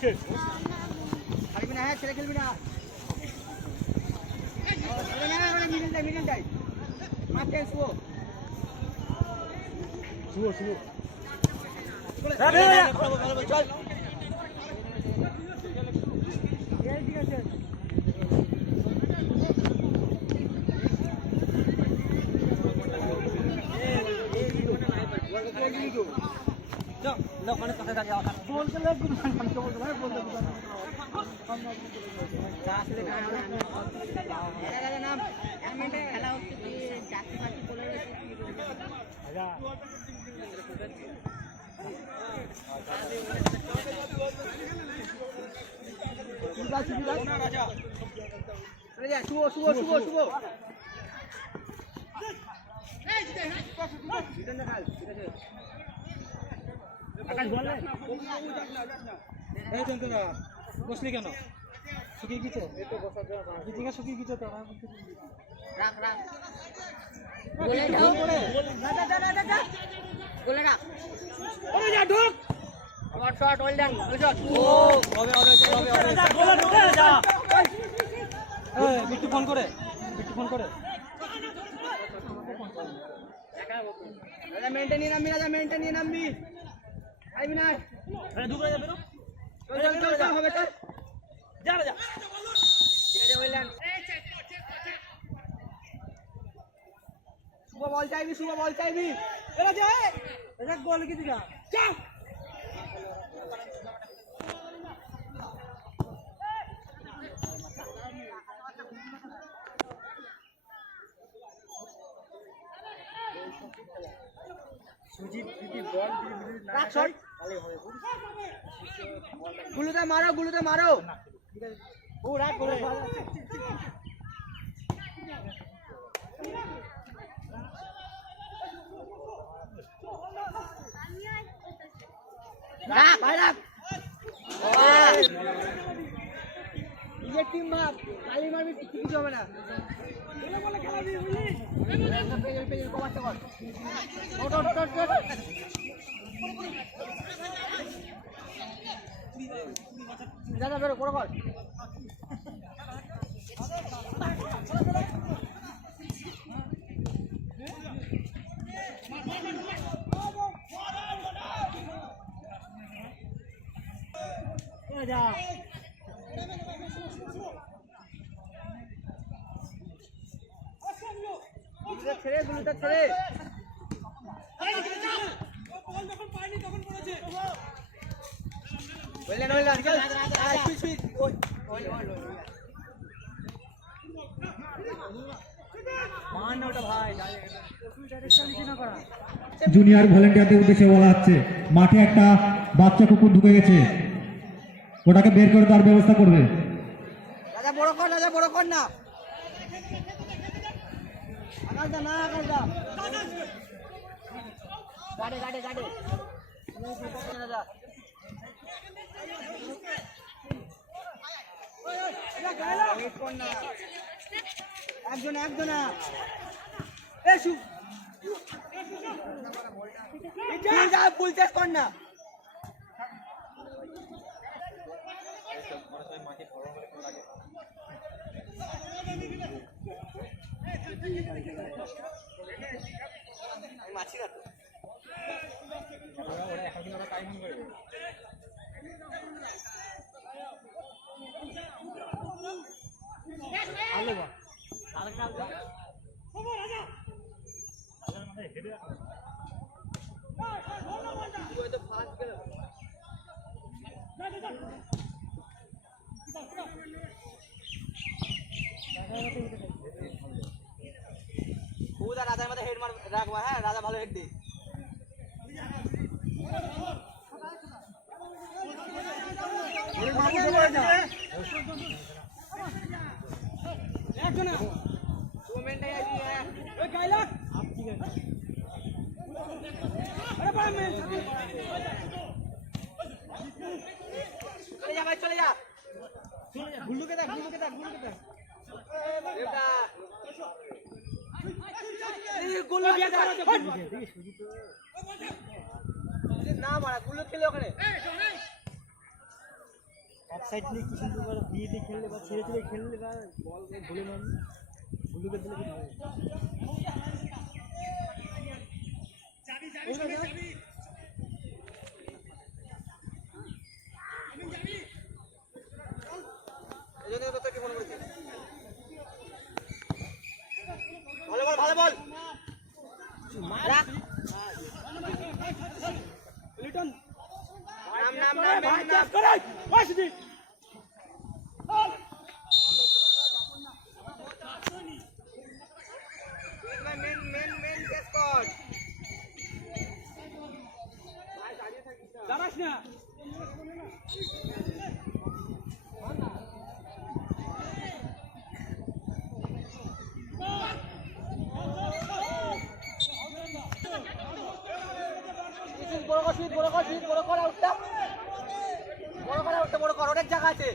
খেলবি না, হ্যাঁ ছেলে খেলবি না, মিডিল টাই মাঠে শুভ চল ঠিক আছে। শুভ শুভ শুভ শুভ বসলি কেন? শুকিয়ে গেছে, শুকিয়ে গেছে তো রাখ রাখ বলে দাও বলে রাখ ওরে যা ঢুক আমার শট ওয়েল ডান ওই শট ও হবে গোলে ঢুকে যা এই বিট্টু ফোন করে দাদা মেইনটেইন নিয়ে নামবি আইবি না আরে ঢুকে যাবে না চল হবে চল যা ঠিক আছে ওয়েল ডান শুভ বল চাইবি এরা যা এটা গোল কি দিগা চল সুজিত যদি বল না শট তাহলে হবে গুলুতে মারো ও রাখ করে রাখ ভাই রাখ নিজের টিম ভাব খালি মারবি কিছু হবে না বলে খেলা দিবি বুঝলি পেজের কমাতে কর ওট দাদা বেরো বড় কর যা গুলুটা ছেড়ে জুনিয়র ভলেন্টিয়ারদের উদ্দেশ্যে বলা হচ্ছে মাঠে একটা বাচ্চা কুকুর ঢুকে গেছে, ওটাকে বের করে দেওয়ার ব্যবস্থা করবে। রাজা বড় কর না আকাশ দা গাড়ে রাজা একজনা ফুল চেক কর না মাছি না তো রাজার মধ্যে হেড মার রাখবা, হ্যাঁ রাজা ভালো হেড দিই চলে যা গুল্লুকে দেখ না মারা গুল্লু খেলে ওখানে অফসাইড নিয়ে কি সুন্দর করে দিয়ে দিয়ে খেললে বা ছেড়ে ছেড়ে খেললে বা বল ভুলে মারলে ভুলুকে দিলে কিন্তু হয়। এজন্য তো তোকে ফোন করেছি। ভালো বল, ভালো বল। রাখ। লিটন। নাম করে। ওয়াসিদি। Main squad. দাঁড়াস না। বড় কর অনেক জায়গা আছে।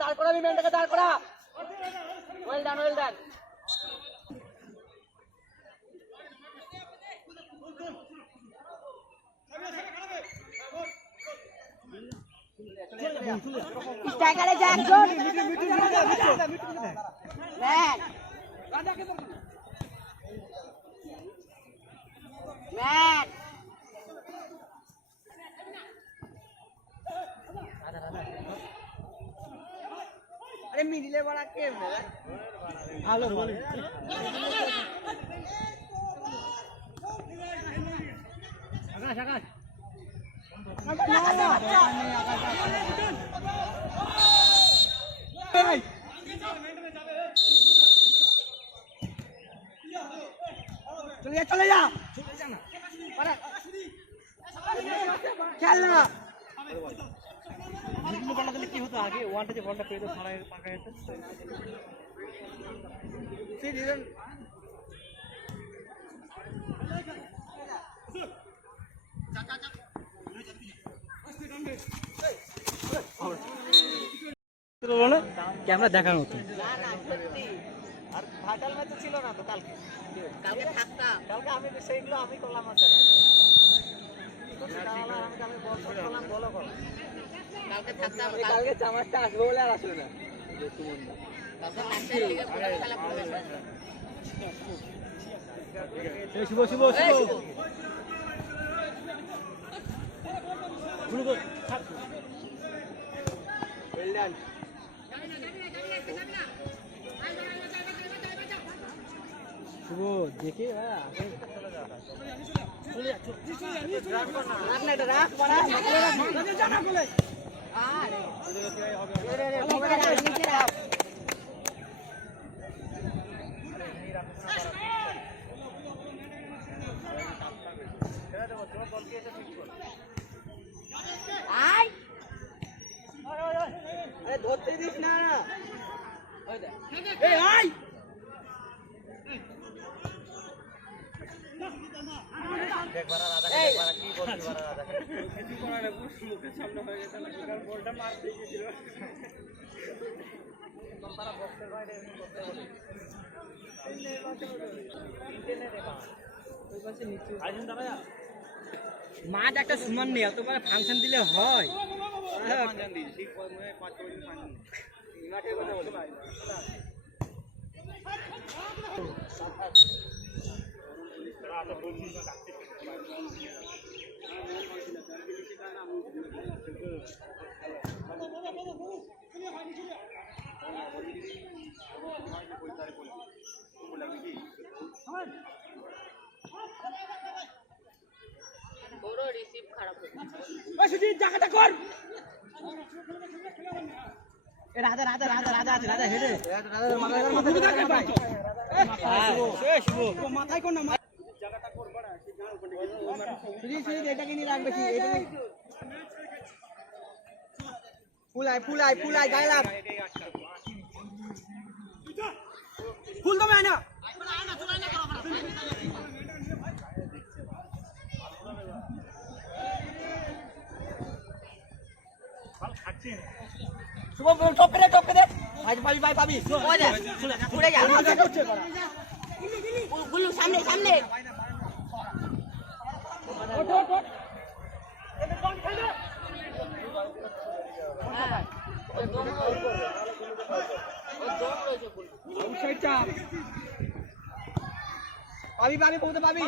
দাঁড় করা মেনটাকে দাঁড় করা। Well done, well done. স্ট্রাইকারে জ্যাকসন ম্যান ম্যান আরে মিডিলে বলা কে ভালো বল আকাশ আকাশ চলে যা খেল না। বলটা দিলে কি হতো আগে ওয়ানটা যে বলটা পেয়ে তো ফাড়ায় পাকা যেত ক্যামেরা দেখার মতো। আর ভাইটাল ম্যাচ ছিল না তো কালকে। কালকে থাকতাম কালকে আমি সেইগুলো আমি করলাম না আমি বল করলাম, বলও করলাম। কালকে থাকতাম কালকে চামারটা আসবে বলে আর আসবে না। কালকে ম্যাচের লিগে পুরো খেলা পড়ে গেছে শুভ শুভ শুভ শুরু কর ওয়েল ডান। শুভ দেখে রাখ না এটা রাখ পড়া জানা বলে আরে নিচে রাখ। আই আরে ধরতে দিস না। এই আই মাঠ একটা সমান নেই, অতবার ফাংশন দিলে হয়। পুরো রিসিভ খারাপ হচ্ছে ওই সুজিত জায়গাটা কর। এ রাজা রাজা রাজা রাজা আছে, রাজা হেডে মাথায় কোন না জায়গাটা কর বড় সুজিত সুজিত এটাকে নিয়ে রাখবে। ফুলাই ফুলাই ফুলাই গায়ে লাগ। ফুল দমে আয় না শুভম টপকে দে আজ পাবি ভাই পাবি ঘুরে যা গুল্লু সামনে সামনে হ্যাঁ ও দম রয়েছে গুল্লু সাইডটা পাবি পাবি পৌঁছে পাবি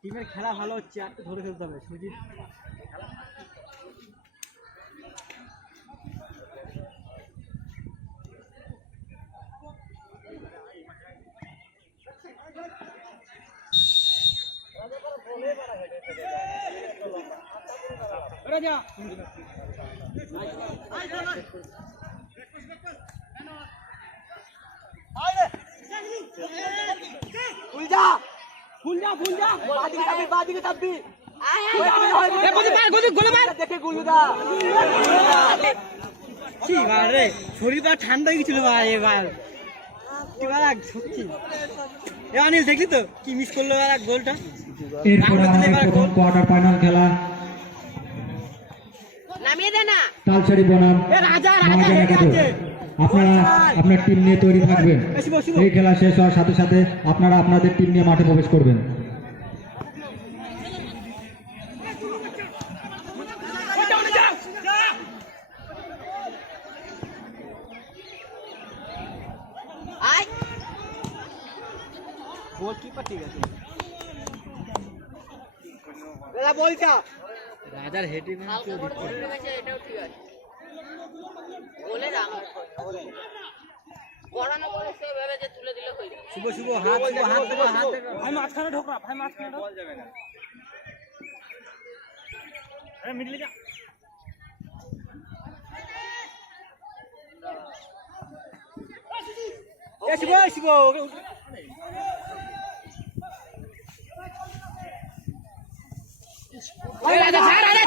টিমের খেলা ভালো হচ্ছে আর ধরে ফেলতে হবে সুজিত রাজা ফুল যা বাদিকে চাপবি দেখে গুলুদা কি বার রে শরীরটা ঠান্ডা হয়ে গেছিল ভাই এবার এবার সত্যি অনিল দেখলি তো কি মিস করলো এবার গোলটা এরপর আমাদের প্রথম কোয়ার্টার ফাইনাল খেলা নামিয়ে দে না তালসারি বনাম মহাজন একাদশ। আপনারা আপনার টিম নিয়ে তৈরি থাকবেন। এই খেলা শেষ হওয়ার সাথে সাথে আপনারা আপনাদের টিম নিয়ে মাঠে প্রবেশ করবেন। আয় গোলকিপার ঠিক আছে দাদা বলছা রাজার হেডিং হালকা করে ধরে রেখেছে এটাও ঠিক আছে বলে রাখ করানো করে সে ভেবেছে তুলে দিলে হয়ে যাবে শুভ হাত ভাই মাঝখানে ঢোকা ভাই মাঝখানে বল যাবে না আরে মিডলে যা শুভ ওই রাজা রাজা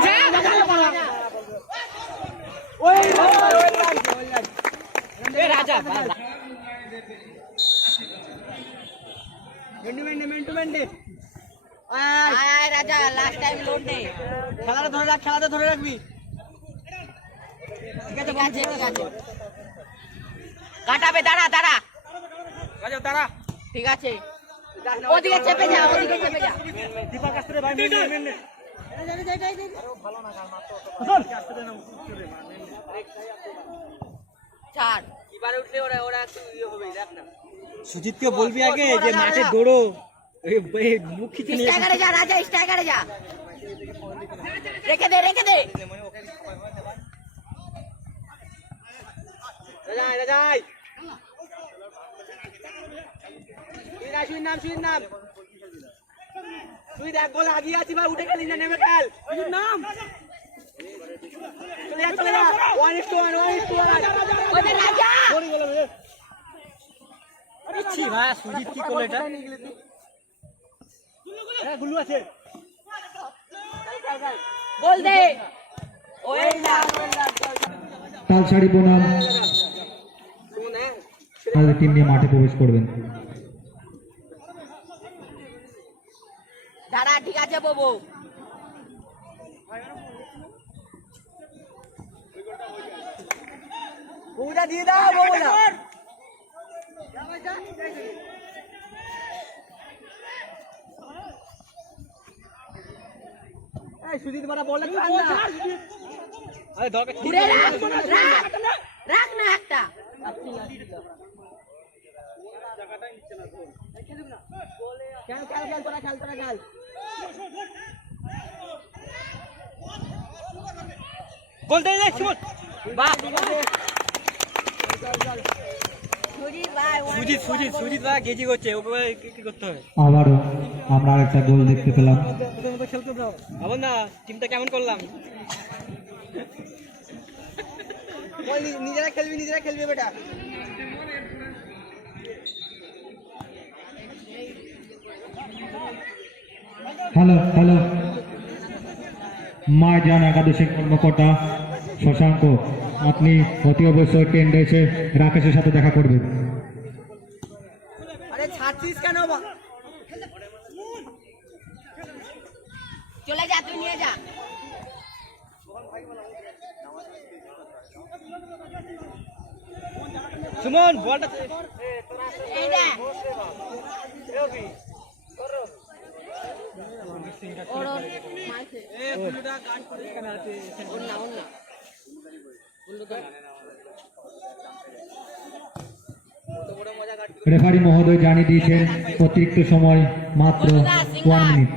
আয় রাজা লাস্ট টাইম লোড দে খেলাটা ধরে রাখবি ঠিক আছে কাটাবে দাঁড়া রাজা তারা ঠিক আছে ওদিকে চেপে যা দীপক আসতে ভাই মেন ছাড় এবারে উঠলে ওরা একটু ইয়ে হবে দেখ না সুজিতকে বলবি আগে যে মাঠে দৌড়ো মুখ খিচে নিয়ে স্ট্রাইকারে যা রাজা স্ট্রাইকারে যা রেখে দে রাজা সুইর নাম তুই দেখ গোল আগিয়ে আছি ভাই উঠে গেলি না নেমে খেল নাম চলে যা 1:1 ওদের রাজা ছি ভাই সুজিত কি করলো এটা গুল্লু আছে বল দে ওই না তালসারি বনাম আমাদের টিম নিয়ে মাঠে প্রবেশ করবেন। দাঁড়া ঠিক আছে বাবু বউটা দিয়ে দাও বউটা এই সুজিত বড় বলে কান না আরে দরকার ঘুরে রাখ না একটা খেল তোরা খেল গোল দে সুমন বাহ সুজিত ভাই গেজি করছে ওকে কি করতে হবে আবারও আমরা আরেকটা গোল দেখতে পেলাম। আবার না টিমটা কেমন করলাম নিজেরা খেলবি বেটা হ্যালো মহাজন একাদশের কর্মকর্তা শশাঙ্ক, আপনি অতি অবশ্যই 10 ডেসে রাকেশের সাথে দেখা করবেন। আরে ছাড়ছিস কেন চলে যা, তুই নিয়ে যা। সুমন বলটা এই দেখ। ওর মারছে। ওর না, ওর না। রেফারি মহোদয় জানিয়ে দিয়েছেন অতিরিক্ত সময় মাত্র 1 মিনিট।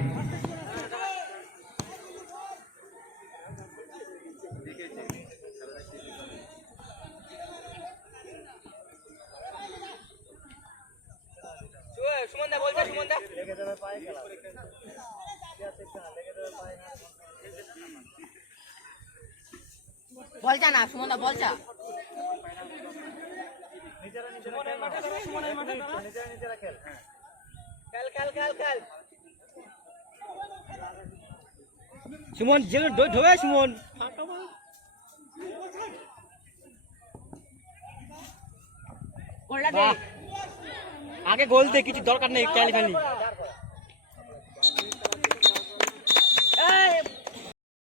সুমন দা বলছে, সুমন দা বলছা না, সুমনদা বলছা। সুমন যে ঢোবে সুমন গোলটা দে। আগে গোল দে, কিছু দরকার নেই খেলি খালি